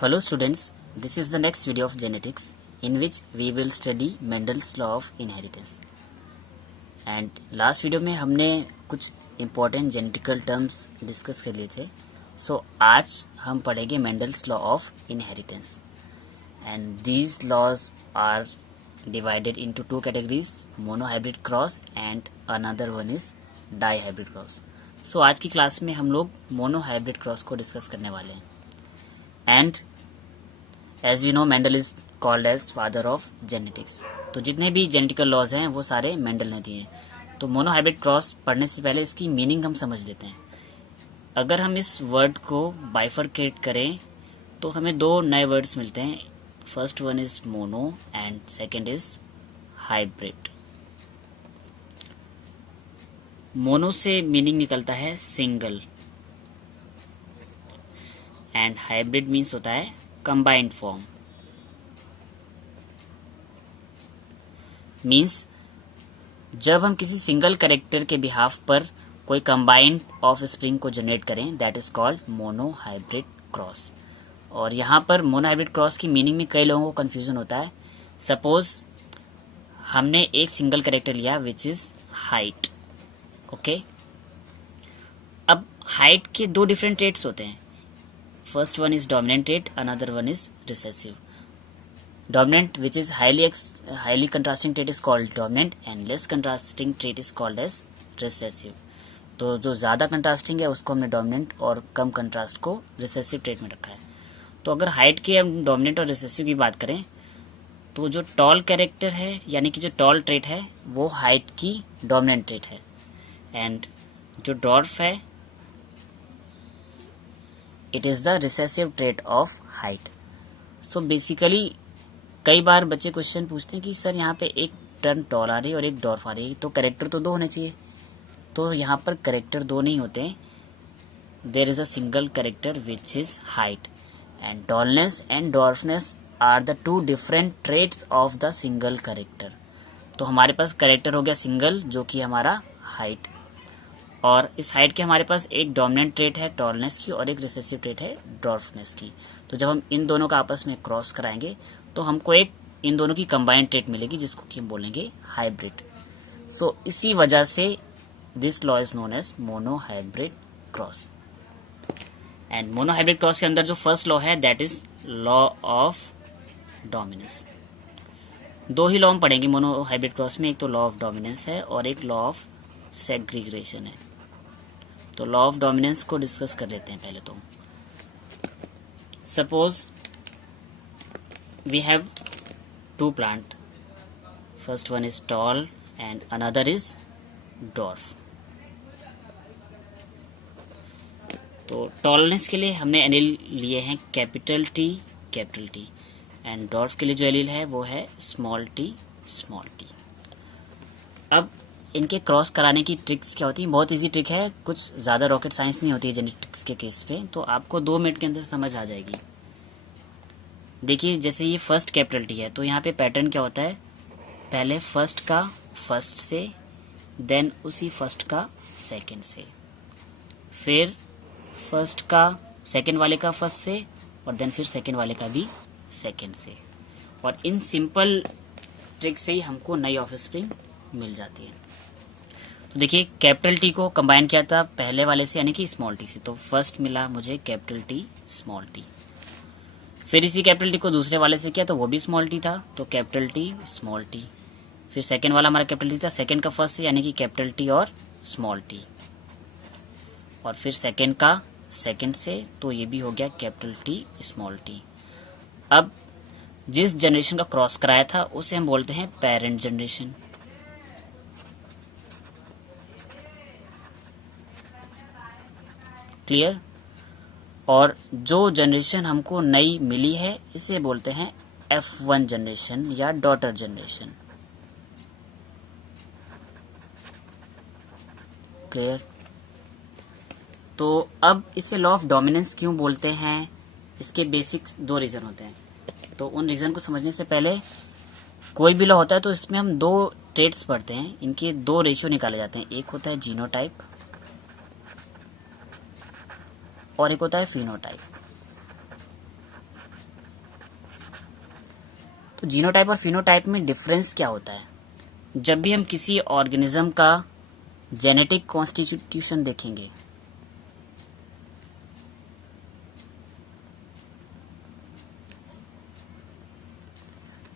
Hello students, this is the next video of genetics in which we will study Mendel's law of inheritance. And last video में हमने कुछ important genetical terms discuss कर लिए थे. So आज हम पढ़ेंगे Mendel's law of inheritance. And these laws are divided into two categories, monohybrid cross and another one is dihybrid cross. So आज की क्लास में हम लोग monohybrid cross को डिस्कस करने वाले हैं. And as you know Mendel is called as father of genetics. तो जितने भी जेनेटिकल लॉज हैं वो सारे मेंडल ने दिए हैं. तो मोनोहाइब्रिड क्रॉस पढ़ने से पहले इसकी मीनिंग हम समझ लेते हैं. अगर हम इस वर्ड को बाइफरकेट करें तो हमें दो नए वर्ड्स मिलते हैं. First one is mono and second is hybrid. Mono से मीनिंग निकलता है सिंगल एंड हाइब्रिड मीन्स होता है कंबाइंड फॉर्म. मीन्स जब हम किसी सिंगल कैरेक्टर के बिहाफ पर कोई कंबाइंड ऑफ स्प्रिंग को जनरेट करें that is called mono hybrid cross. और यहाँ पर मोनो हाइब्रिड क्रॉस की मीनिंग में कई लोगों को कंफ्यूजन होता है. सपोज हमने एक सिंगल कैरेक्टर लिया विच इज हाइट. ओके, अब हाइट के दो डिफरेंट ट्रेट्स होते हैं. First one is dominant trait, another one is recessive. Dominant, which is highly contrasting trait, is called dominant, and less contrasting trait is called as recessive. तो जो ज़्यादा contrasting है उसको हमने डोमिनेंट और कम कंट्रास्ट को रिसेसिव ट्रेट में रखा है. तो अगर हाइट की हम डोमिनेंट और रिसेसिव की बात करें तो जो टॉल कैरेक्टर है यानी कि जो टॉल ट्रेट है वो हाइट की डोमिनेंट ट्रेट है एंड जो डॉर्फ है it is the recessive trait of height. So basically कई बार बच्चे क्वेश्चन पूछते हैं कि सर यहाँ पे एक टर्म टॉल आ रही है और एक डॉर्फ आ रही है तो कैरेक्टर तो दो होने चाहिए. तो यहाँ पर कैरेक्टर दो नहीं होते हैं. There is a single character which is height and tallness and dwarfness are the two different traits of the single character. तो हमारे पास कैरेक्टर हो गया सिंगल जो कि हमारा हाइट, और इस हाइट के हमारे पास एक डोमिनेंट ट्रेट है टॉलनेस की और एक रिसेसिव ट्रेट है डॉर्फनेस की. तो जब हम इन दोनों का आपस में क्रॉस कराएंगे तो हमको एक इन दोनों की कंबाइंड ट्रेट मिलेगी जिसको कि हम बोलेंगे हाइब्रिड. सो इसी वजह से this law is known as monohybrid cross. And monohybrid cross के अंदर जो फर्स्ट लॉ है that is law of dominance. दो ही लॉ हम पढ़ेंगे मोनो हाइब्रिड क्रॉस में, एक तो लॉ ऑफ डोमिनेंस है और एक लॉ ऑफ सेग्रीगेशन है. तो लॉ ऑफ डोमिनेंस को डिस्कस कर लेते हैं पहले. तो suppose we have two plant, first one is tall and another is dwarf. तो टॉलनेस के लिए हमने एलील लिए हैं कैपिटल टी एंड डॉर्फ के लिए जो एलील है वो है स्मॉल टी. अब इनके क्रॉस कराने की ट्रिक्स क्या होती है? बहुत इजी ट्रिक है, कुछ ज़्यादा रॉकेट साइंस नहीं होती है जेनेटिक्स के केस पे. तो आपको 2 मिनट के अंदर समझ आ जाएगी. देखिए जैसे ये फर्स्ट कैपिटल टी है तो यहाँ पे पैटर्न क्या होता है, पहले फर्स्ट का फर्स्ट से, देन उसी फर्स्ट का सेकंड से, फिर फर्स्ट का सेकंड वाले का फर्स्ट से और देन फिर सेकंड वाले का भी सेकंड से. और इन सिंपल ट्रिक से ही हमको नई ऑफस्प्रिंग मिल जाती है. तो देखिए कैपिटल टी को कंबाइन किया था पहले वाले से यानी कि स्मॉल टी से, तो फर्स्ट मिला मुझे कैपिटल टी स्मॉल टी. फिर इसी कैपिटल टी को दूसरे वाले से किया तो वो भी स्मॉल टी था तो कैपिटल टी स्मॉल टी. फिर सेकंड वाला हमारा कैपिटल टी था सेकंड का फर्स्ट से यानी कि कैपिटल टी और स्मॉल टी, और फिर सेकंड का सेकंड से तो ये भी हो गया कैपिटल टी स्मॉल टी. अब जिस जनरेशन का क्रॉस कराया था उसे हम बोलते हैं पेरेंट जनरेशन. क्लियर? और जो जनरेशन हमको नई मिली है इसे बोलते हैं F1 जनरेशन या डॉटर जनरेशन. क्लियर? तो अब इसे लॉ ऑफ डोमिनेंस क्यों बोलते हैं, इसके बेसिक्स 2 रीजन होते हैं. तो उन रीजन को समझने से पहले कोई भी लॉ होता है तो इसमें हम 2 ट्रेट्स पढ़ते हैं, इनके 2 रेशियो निकाले जाते हैं. एक होता है जीनोटाइप और एक होता है फिनोटाइप. तो जीनोटाइप और फिनोटाइप में डिफरेंस क्या होता है? जब भी हम किसी ऑर्गेनिज्म का जेनेटिक कॉन्स्टिट्यूशन देखेंगे,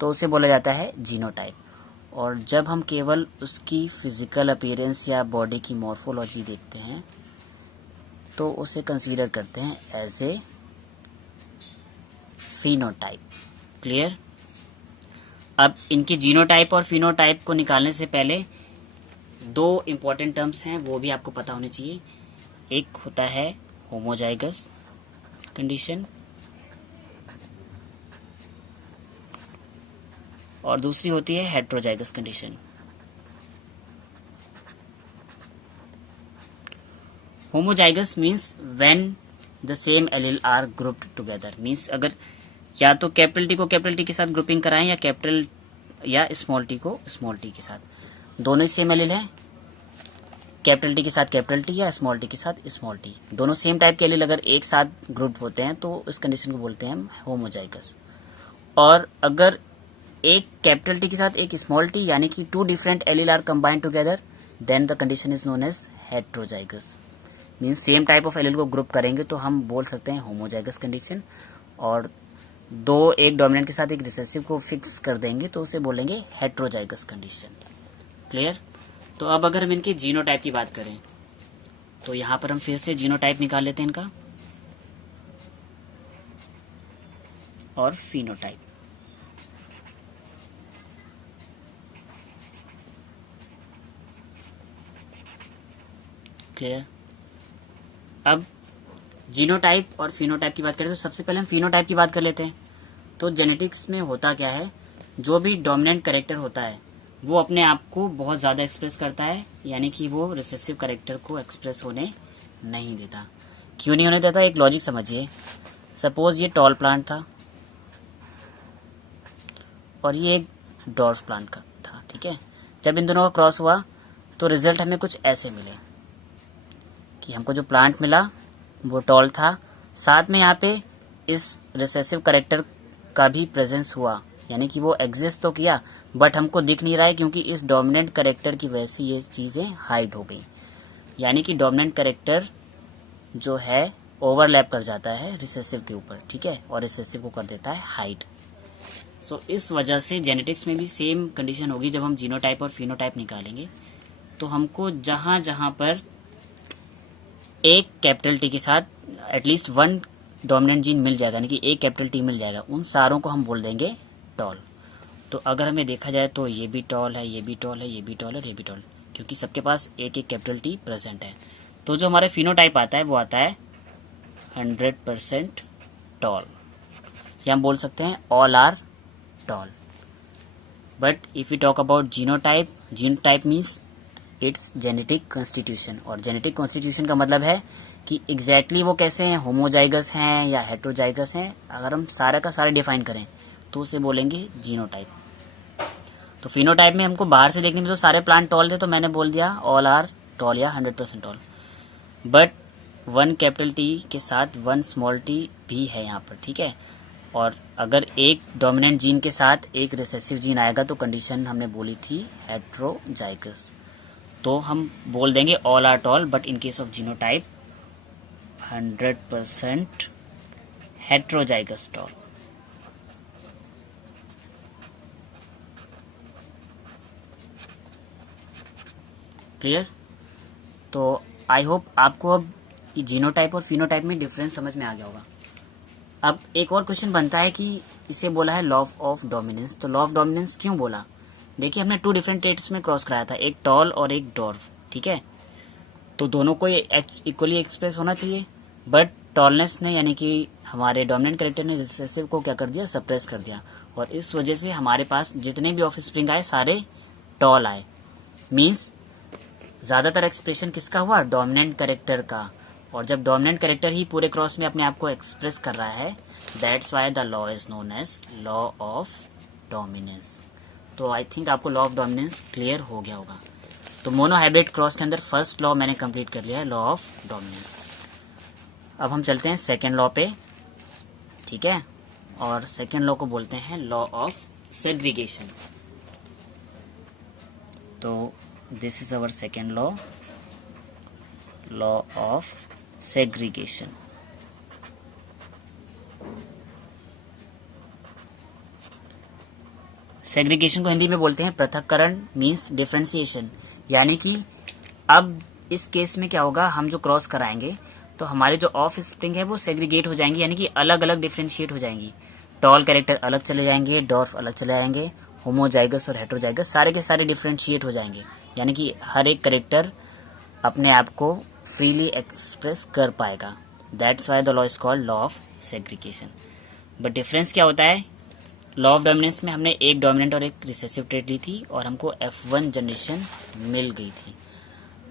तो उसे बोला जाता है जीनोटाइप। और जब हम केवल उसकी फिजिकल अपीयरेंस या बॉडी की मॉर्फोलॉजी देखते हैं तो उसे कंसीडर करते हैं एज ए फिनोटाइप। क्लियर? अब इनके जीनोटाइप और फिनोटाइप को निकालने से पहले दो इम्पॉर्टेंट टर्म्स हैं, वो भी आपको पता होने चाहिए। एक होता है होमोजाइगस कंडीशन और दूसरी होती है heterozygous condition. Homozygous means when the same allele are grouped together, means अगर या तो कैपिटल टी को कैपिटल टी के साथ ग्रुपिंग कराएं या कैपिटल या स्मॉल टी को स्मॉल टी के साथ, दोनों ही सेम एलील हैं। कैपिटल टी के साथ कैपिटल टी या स्मॉल टी के साथ स्मॉल टी, दोनों सेम टाइप के एलील अगर एक साथ ग्रुप होते हैं तो इस कंडीशन को बोलते हैं हम होमोजाइगस। और अगर एक कैपिटल टी के साथ एक स्मॉल टी यानी कि two different allele are combined together, then the condition is known as heterozygous. Means same type of allele को ग्रुप करेंगे तो हम बोल सकते हैं होमोजाइगस कंडीशन, और दो एक डोमिनेंट के साथ एक रिसेसिव को फिक्स कर देंगे तो उसे बोलेंगे हेट्रोजाइगस कंडीशन। क्लियर? तो अब अगर हम इनके जीनोटाइप की बात करें तो यहाँ पर हम फिर से जीनोटाइप निकाल लेते हैं इनका और फिनोटाइप। क्लियर? अब जीनोटाइप और फिनोटाइप की बात करें तो सबसे पहले हम फिनोटाइप की बात कर लेते हैं। तो जेनेटिक्स में होता क्या है, जो भी डोमिनेंट कैरेक्टर होता है वो अपने आप को बहुत ज़्यादा एक्सप्रेस करता है, यानी कि वो रिसेसिव कैरेक्टर को एक्सप्रेस होने नहीं देता। क्यों नहीं होने देता? एक लॉजिक समझिए। सपोज ये टॉल प्लांट था और ये एक डॉर्फ प्लांट का था, ठीक है। जब इन दोनों का क्रॉस हुआ तो रिजल्ट हमें कुछ ऐसे मिले कि हमको जो प्लांट मिला वो टॉल था, साथ में यहाँ पे इस रिसेसिव कैरेक्टर का भी प्रेजेंस हुआ, यानी कि वो एग्जिस्ट तो किया बट हमको दिख नहीं रहा है क्योंकि इस डोमिनेंट कैरेक्टर की वजह से ये चीज़ें हाइड हो गई। यानी कि डोमिनेंट कैरेक्टर जो है ओवरलैप कर जाता है रिसेसिव के ऊपर, ठीक है, और रिसेसिव को कर देता है हाइड। सो इस वजह से जेनेटिक्स में भी सेम कंडीशन होगी। जब हम जीनोटाइप और फिनोटाइप निकालेंगे तो हमको जहाँ जहाँ पर एक कैपिटल टी के साथ एटलीस्ट वन डोमिनेंट जीन मिल जाएगा, यानी कि एक कैपिटल टी मिल जाएगा, उन सारों को हम बोल देंगे टॉल। तो अगर हमें देखा जाए तो ये भी टॉल है, ये भी टॉल है, ये भी टॉल है, ये भी टॉल, क्योंकि सबके पास एक एक कैपिटल टी प्रेजेंट है। तो जो हमारा फिनोटाइप आता है वो आता है 100% टॉल, या हम बोल सकते हैं all are tall. But if you talk about genotype, genotype means it's genetic constitution, और जेनेटिक कॉन्स्टिट्यूशन का मतलब है कि एग्जैक्टली वो कैसे हैं, होमोजाइगस हैं या हेट्रोजाइगस हैं। अगर हम सारा का सारा डिफाइन करें तो उसे बोलेंगे जीनोटाइप। तो फिनोटाइप में हमको बाहर से देखने में तो सारे प्लांट टॉल थे, तो मैंने बोल दिया ऑल आर टॉल या 100% tall. But one capital T के साथ वन स्मॉल टी भी है यहाँ पर, ठीक है। और अगर एक डोमिनेंट जीन के साथ एक रिसेसिव जीन आएगा तो कंडीशन हमने बोली थी हेट्रोजाइगस, तो हम बोल देंगे all are tall, but in case of genotype 100% heterozygous tall. Clear? तो आई होप आपको अब जीनोटाइप और फिनोटाइप में डिफरेंस समझ में आ गया होगा। अब एक और क्वेश्चन बनता है कि इसे बोला है लॉ ऑफ डोमिनेंस। तो लॉ ऑफ डोमिनेंस क्यों बोला? देखिए, हमने टू डिफरेंट ट्रेट्स में क्रॉस कराया था, एक टॉल और एक डॉर्फ, ठीक है। तो दोनों को इक्वली एक्सप्रेस होना चाहिए, बट टॉलनेस ने यानी कि हमारे डोमिनेंट कैरेक्टर ने रिसेसिव को क्या कर दिया, सप्रेस कर दिया, और इस वजह से हमारे पास जितने भी ऑफस्प्रिंग आए सारे टॉल आए। मीन्स ज़्यादातर एक्सप्रेशन किसका हुआ, डोमिनेंट कैरेक्टर का। और जब डोमिनेंट कैरेक्टर ही पूरे क्रॉस में अपने आप को एक्सप्रेस कर रहा है, that's why the law is known as law of dominance. तो आई थिंक आपको लॉ ऑफ डोमिनेंस क्लियर हो गया होगा। तो मोनोहाइब्रिड क्रॉस के अंदर फर्स्ट लॉ मैंने कंप्लीट कर लिया है, लॉ ऑफ डोमिनेंस। अब हम चलते हैं सेकेंड लॉ पे, ठीक है, और सेकेंड लॉ को बोलते हैं लॉ ऑफ सेग्रीगेशन। तो this is our second law, law of segregation. Segregation को हिंदी में बोलते हैं पृथक्करण, मीन्स डिफरेंशिएशन। यानी कि अब इस केस में क्या होगा, हम जो क्रॉस कराएंगे तो हमारे जो ऑफ स्प्रिंग है वो सेग्रीगेट हो जाएंगी, यानी कि अलग अलग डिफरेंशिएट हो जाएंगी। टॉल कैरेक्टर अलग चले जाएंगे, डॉर्फ अलग चले जाएंगे, होमोजाइगस और हेट्रोजाइगस सारे के सारे डिफरेंशिएट हो जाएंगे, यानी कि हर एक कैरेक्टर अपने आप को फ्रीली एक्सप्रेस कर पाएगा। That's why the law is called law of segregation. But difference क्या होता है, लॉ ऑफ डोमिनेंस में हमने एक डोमिनेंट और एक रिसेसिव ट्रेट ली थी और हमको F1 जनरेशन मिल गई थी।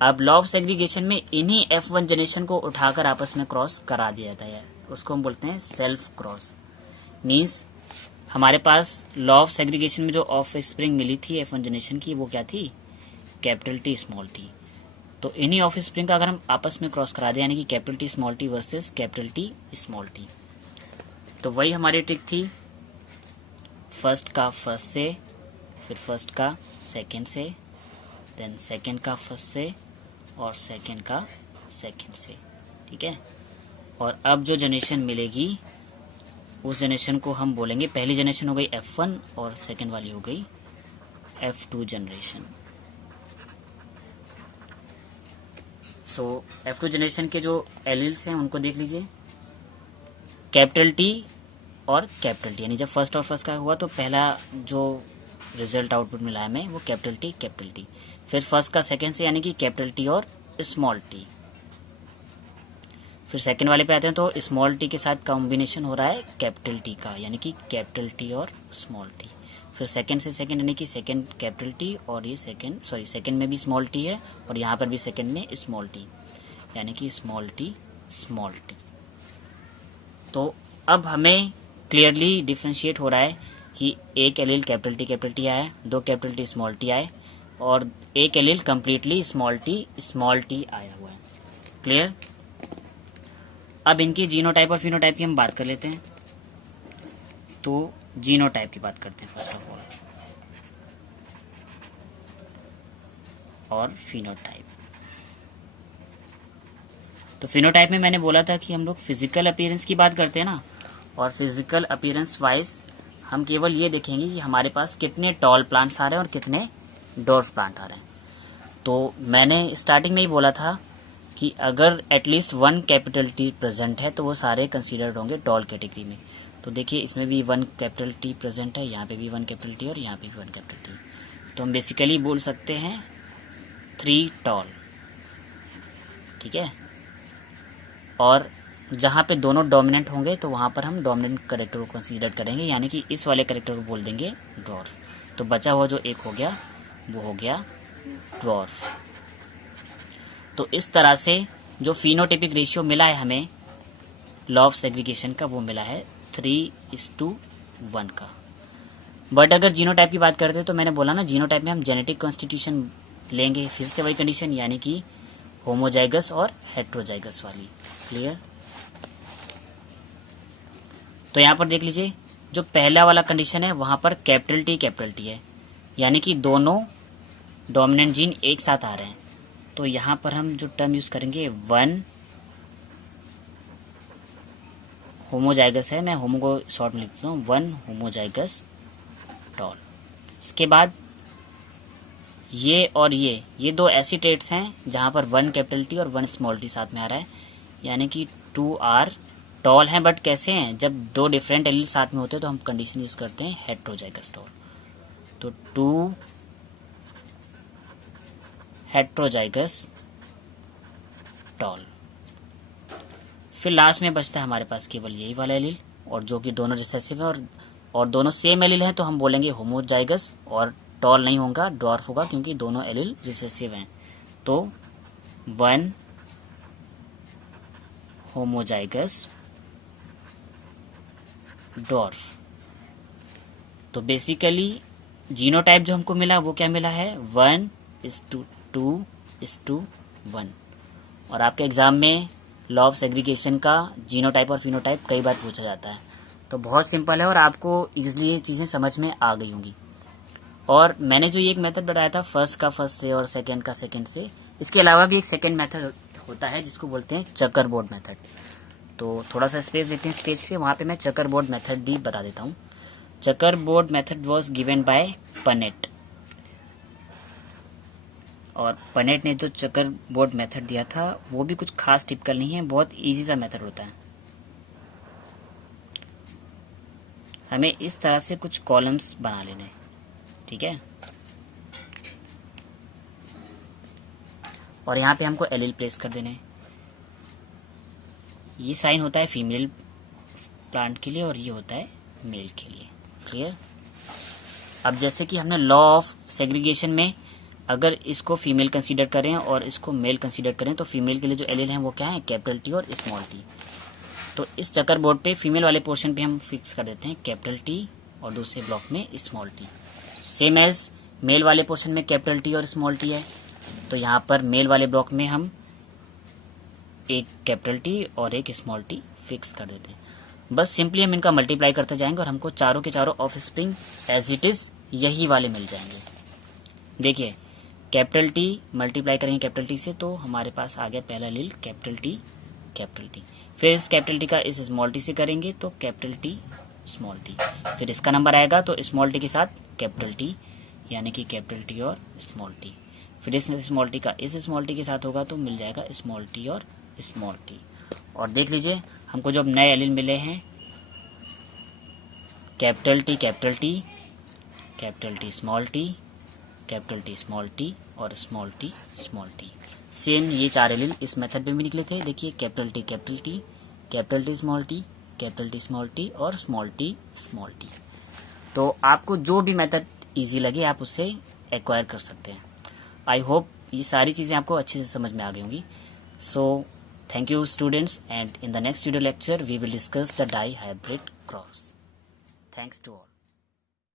अब लॉ ऑफ सेग्रीगेशन में इन्हीं F1 जनरेशन को उठाकर आपस में क्रॉस करा दिया जाता है, उसको हम बोलते हैं सेल्फ क्रॉस। मीन्स हमारे पास लॉ ऑफ सेग्रीगेशन में जो ऑफ स्प्रिंग मिली थी F1 जनरेशन की, वो क्या थी, कैपिटल टी स्मॉल टी। तो इन्हीं ऑफ स्प्रिंग का अगर हम आपस में क्रॉस करा दें, यानी कि capital T small T versus capital T small T, तो वही हमारी ट्रिक थी, फर्स्ट का फर्स्ट से, फिर फर्स्ट का सेकंड से, देन सेकंड का फर्स्ट से और सेकंड का सेकंड से। ठीक है, और अब जो जनरेशन मिलेगी उस जनरेशन को हम बोलेंगे, पहली जनरेशन हो गई F1 और सेकंड वाली हो गई F2 जनरेशन। सो F2 जनरेशन के जो एलिल्स हैं उनको देख लीजिए, कैपिटल टी और कैपिटल टी, यानी जब फर्स्ट और फर्स्ट का हुआ तो पहला जो रिजल्ट आउटपुट मिला है हमें वो कैपिटल टी, फिर फर्स्ट का सेकंड से, यानी कि कैपिटल टी और स्मॉल टी, फिर सेकंड वाले पे आते हैं तो स्मॉल टी के साथ कॉम्बिनेशन हो रहा है कैपिटल टी का, यानी कि कैपिटल टी और स्मॉल टी, फिर सेकंड से सेकंड, यानी कि सेकंड कैपिटल टी और ये सेकंड में भी स्मॉल टी है और यहाँ पर भी सेकंड में स्मॉल टी, यानी कि स्मॉल टी। तो अब हमें क्लियरली डिफ्रेंशिएट हो रहा है कि एक एलिल कैपिटल टी आया है, दो कैपिटल टी स्मॉल टी आए और एक एलिल कंप्लीटली स्मॉल टी आया हुआ है। क्लियर। अब इनकी जीनोटाइप और फिनोटाइप की हम बात कर लेते हैं। तो जीनोटाइप की बात करते हैं फर्स्ट ऑफ ऑल, और फिनोटाइप। तो फिनोटाइप में मैंने बोला था कि हम लोग फिजिकल अपीयरेंस की बात करते हैं ना, और फिजिकल अपीयरेंस वाइज हम केवल ये देखेंगे कि हमारे पास कितने टॉल प्लांट्स आ रहे हैं और कितने डॉर्फ प्लांट आ रहे हैं। तो मैंने स्टार्टिंग में ही बोला था कि अगर at least one capital T present है तो वो सारे कंसीडर्ड होंगे टॉल कैटेगरी में। तो देखिए इसमें भी वन कैपिटल टी प्रेजेंट है, यहाँ पे भी वन कैपिटल टी और यहाँ पे भी वन कैपिटल टी। तो हम बेसिकली बोल सकते हैं 3 टॉल। ठीक है, और जहाँ पे दोनों डोमिनेंट होंगे तो वहाँ पर हम डोमिनेंट कैरेक्टर को कंसीडर करेंगे, यानी कि इस वाले कैरेक्टर को बोल देंगे डॉर्फ। तो बचा हुआ जो एक हो गया वो हो गया डॉर्फ। तो इस तरह से जो फिनोटाइपिक रेशियो मिला है हमें लॉ ऑफ सेग्रीगेशन का, वो मिला है 3:1 का। बट अगर जीनोटाइप की बात करते हैं तो मैंने बोला ना, जीनोटाइप में हम जेनेटिक कॉन्स्टिट्यूशन लेंगे, फिर से वही कंडीशन, यानी कि होमोजाइगस और हेट्रोजाइगस वाली। क्लियर। तो यहाँ पर देख लीजिए, जो पहला वाला कंडीशन है वहाँ पर कैपिटल टी है, यानी कि दोनों डोमिनेंट जीन एक साथ आ रहे हैं। तो यहाँ पर हम जो टर्म यूज करेंगे, वन होमोजाइगस है, मैं होमो को शॉर्ट में लिखता हूँ, वन होमोजाइगस टॉल। इसके बाद ये और ये दो ऐसी ट्रेट्स हैं जहाँ पर वन कैपिटल टी और वन स्मॉल टी साथ में आ रहा है, यानी कि 2 आर टॉल हैं। बट कैसे हैं, जब दो डिफरेंट एलील साथ में होते हैं तो हम कंडीशन यूज करते हैं हेट्रोजाइगस टॉल। तो 2 हेट्रोजाइगस टॉल। फिर लास्ट में बचता है हमारे पास केवल यही वाला एलील, और जो कि दोनों रिसेसिव है और दोनों सेम एलील हैं, तो हम बोलेंगे होमोजाइगस, और टॉल नहीं होगा, डॉर्फ होगा, क्योंकि दोनों एलील रिसेसिव हैं। तो 1 होमोजाइगस डॉर्फ। तो बेसिकली जीनोटाइप जो हमको मिला वो क्या मिला है, 1:2:1। और आपके एग्जाम में लॉ ऑफ सेग्रीगेशन का जीनोटाइप और फिनोटाइप कई बार पूछा जाता है। तो बहुत सिंपल है और आपको इजीली ये चीज़ें समझ में आ गई होंगी। और मैंने जो ये एक मेथड बताया था फर्स्ट का फर्स्ट से और सेकंड का सेकंड से, इसके अलावा भी एक सेकंड मेथड होता है जिसको बोलते हैं चेकर बोर्ड मेथड। तो थोड़ा सा स्पेस देते हैं स्पेस पे, वहाँ पे मैं चेकर बोर्ड मेथड भी बता देता हूँ। Checker board method was given by Punnett, और पनेट ने जो चेकर बोर्ड मेथड दिया था वो भी कुछ खास टिपिकल नहीं है, बहुत इजी सा मेथड होता है। हमें इस तरह से कुछ कॉलम्स बना लेने हैं, ठीक है। और यहाँ पे हमको एलील प्लेस कर देने हैं। ये साइन होता है फीमेल प्लांट के लिए और ये होता है मेल के लिए। क्लियर। अब जैसे कि हमने लॉ ऑफ सेग्रीगेशन में अगर इसको फीमेल कंसीडर करें और इसको मेल कंसीडर करें तो फीमेल के लिए जो एलील हैं वो क्या है, कैपिटल टी और स्मॉल टी। तो इस चेकर बोर्ड पे फीमेल वाले पोर्शन पे हम फिक्स कर देते हैं कैपिटल टी और दूसरे ब्लॉक में small T. Same as male वाले पोर्शन में कैपिटल टी और स्मॉल टी है, तो यहाँ पर मेल वाले ब्लॉक में हम एक कैपिटल टी और एक स्मॉल टी फिक्स कर देते हैं। बस सिंपली हम इनका मल्टीप्लाई करते जाएंगे और हमको चारों के चारों offspring as it is यही वाले मिल जाएंगे। देखिए कैपिटल टी मल्टीप्लाई करेंगे कैपिटल टी से तो हमारे पास आ गया पहला एलील कैपिटल टी। फिर इस कैपिटल टी का इस स्मॉल टी से करेंगे तो कैपिटल टी स्मॉल टी। फिर इसका नंबर आएगा तो स्मॉल टी के साथ कैपिटल टी, यानी कि कैपिटल टी और स्मॉल टी। फिर इस स्मॉल टी का इस स्मॉल टी के साथ होगा तो मिल जाएगा स्मॉल टी और स्मॉल टी। और देख लीजिए हमको जो अब नए एलील मिले हैं capital T capital T, capital T small T, capital T small T और small T small T. Same ये चार एलील इस मेथड में भी निकले थे। देखिए capital T capital T, capital T small T, capital T small T और स्मॉल टी स्मॉल टी। तो आपको जो भी मेथड इजी लगे आप उससे एक्वायर कर सकते हैं। आई होप ये सारी चीज़ें आपको अच्छे से समझ में आ गई होंगी। सो thank you students, and in the next video lecture we will discuss the dihybrid cross. Thanks to all.